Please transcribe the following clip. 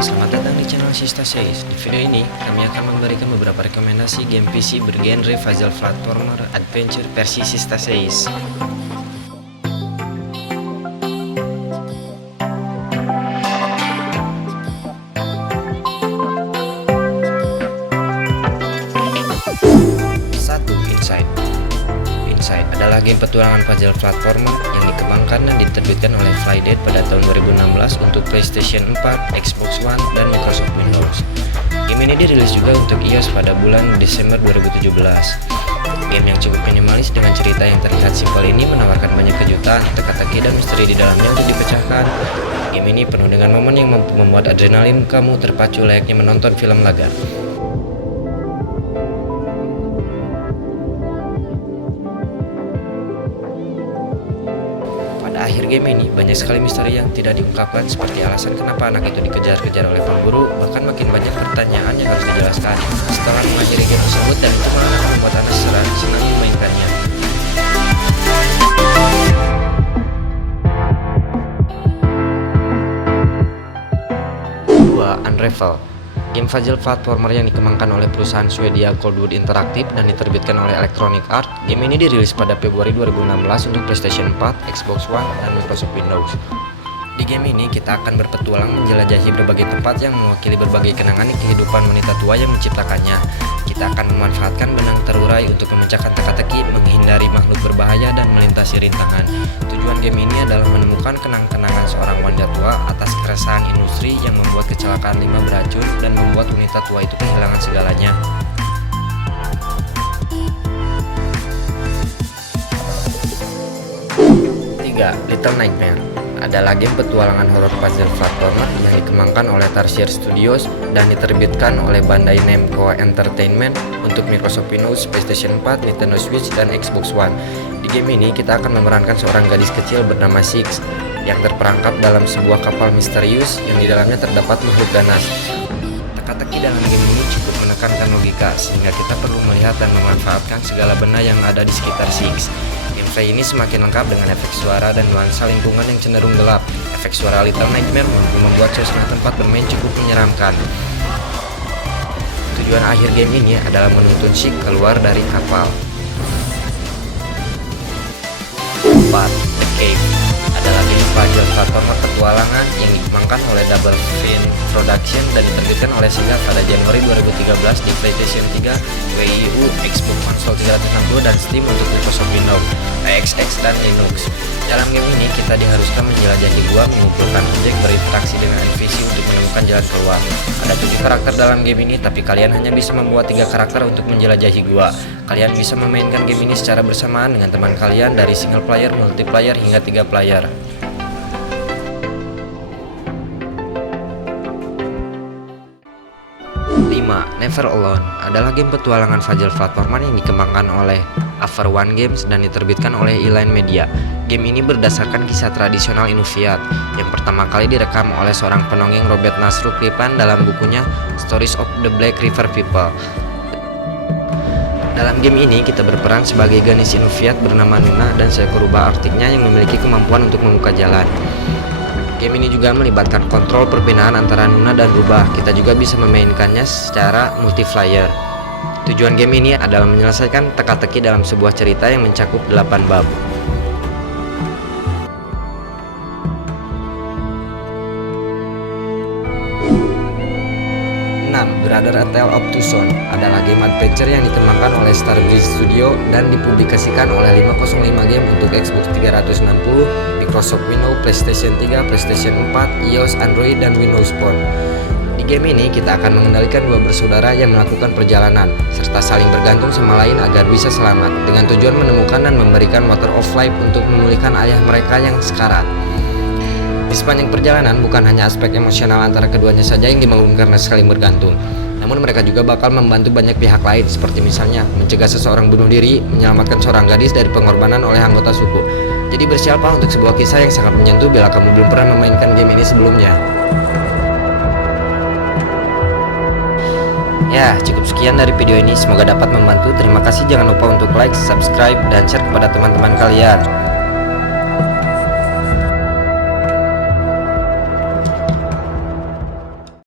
selamat datang di channel Sista Says. Di video ini, kami akan memberikan beberapa rekomendasi game PC bergenre puzzle platformer adventure versi Sista Says. Inside adalah game petualangan puzzle platformer yang dikembangkan dan diterbitkan oleh Flydead pada tahun 2016 untuk PlayStation 4, Xbox One, dan Microsoft Windows. Game ini dirilis juga untuk iOS pada bulan Desember 2017. Game yang cukup minimalis dengan cerita yang terlihat simpel ini menawarkan banyak kejutan, teka-teki, dan misteri di dalamnya untuk dipecahkan. Game ini penuh dengan momen yang mampu membuat adrenalin kamu terpacu layaknya menonton film laga. Akhir game ini banyak sekali misteri yang tidak diungkapkan, seperti alasan kenapa anak itu dikejar-kejar oleh pemburu, bahkan makin banyak pertanyaan yang harus dijelaskan. Setelah mengakhiri game tersebut, dan itu malah membuat anak senang memainkannya. 2. Unravel, game puzzle platformer yang dikembangkan oleh perusahaan Swedia Coldwood Interactive dan diterbitkan oleh Electronic Arts. Game ini dirilis pada Februari 2016 untuk PlayStation 4, Xbox One, dan Microsoft Windows. Di game ini kita akan berpetualang menjelajahi berbagai tempat yang mewakili berbagai kenangan di kehidupan wanita tua yang menciptakannya. Kita akan memanfaatkan benang terurai untuk memecahkan teka-teki, menghindari makhluk berbahaya, dan melintasi rintangan. Tujuan game ini adalah menemukan kenang-kenangan seorang wanita tua atas keresahan industri yang membuat kecelakaan limbah beracun dan membuat wanita tua itu kehilangan segalanya. 3. Little Nightmare adalah game petualangan horor puzzle platformer yang dikembangkan oleh Tarsier Studios dan diterbitkan oleh Bandai Namco Entertainment untuk Microsoft Windows, PlayStation 4, Nintendo Switch, dan Xbox One. Di game ini kita akan memerankan seorang gadis kecil bernama Six yang terperangkap dalam sebuah kapal misterius yang di dalamnya terdapat makhluk ganas. Teka-teki dalam game ini cukup menekankan logika, sehingga kita perlu melihat dan memanfaatkan segala benda yang ada di sekitar Six. Gameplay ini semakin lengkap dengan efek suara dan nuansa lingkungan yang cenderung gelap. Efek suara Little Nightmare mampu membuat suasana tempat bermain cukup menyeramkan. Tujuan akhir game ini adalah menuntun Six keluar dari kapal. 4. The Cave adalah game puzzle platformer petualangan yang dikembangkan oleh Double Fine Production dan diterbitkan oleh Sega pada Januari 2013 di PlayStation 3, Wii U, Xbox Console 360, dan Steam untuk Microsoft Windows, PXX, dan Linux. Dalam game ini kita diharuskan menjelajahi gua, mengumpulkan objek, berinteraksi dengan NPC untuk menemukan jalan keluar. Ada 7 karakter dalam game ini, tapi kalian hanya bisa membuat 3 karakter untuk menjelajahi gua. Kalian bisa memainkan game ini secara bersamaan dengan teman kalian dari single player, multiplayer, hingga 3 player. 5. Never Alone adalah game petualangan puzzle platformer yang dikembangkan oleh Aver1 Games dan diterbitkan oleh Eline Media. Game ini berdasarkan kisah tradisional Inuviat yang pertama kali direkam oleh seorang penongeng Robert Nasrul Kripan dalam bukunya Stories of the Black River People. Dalam game ini kita berperan sebagai gadis Inuviat bernama Nuna dan seekor rubah arktiknya yang memiliki kemampuan untuk membuka jalan. Game ini juga melibatkan kontrol perbedaan antara Nuna dan rubah. Kita juga bisa memainkannya secara multiplayer. Tujuan game ini adalah menyelesaikan teka-teki dalam sebuah cerita yang mencakup 8 bab. 6. Brother A Tale of Two Sons adalah game adventure yang dikembangkan oleh Starbreeze Studio dan dipublikasikan oleh 505 Game untuk Xbox 360, Microsoft Windows, PlayStation 3, PlayStation 4, iOS, Android, dan Windows Phone. Di game ini kita akan mengendalikan 2 bersaudara yang melakukan perjalanan serta saling bergantung sama lain agar bisa selamat, dengan tujuan menemukan dan memberikan Water of Life untuk memulihkan ayah mereka yang sekarat. Di sepanjang perjalanan, bukan hanya aspek emosional antara keduanya saja yang dibangun karena saling bergantung, namun mereka juga bakal membantu banyak pihak lain, seperti misalnya mencegah seseorang bunuh diri, menyelamatkan seorang gadis dari pengorbanan oleh anggota suku. Jadi bersiaplah untuk sebuah kisah yang sangat menyentuh bila kamu belum pernah memainkan game ini sebelumnya. Ya, cukup sekian dari video ini, semoga dapat membantu. Terima kasih, jangan lupa untuk like, subscribe, dan share kepada teman-teman kalian.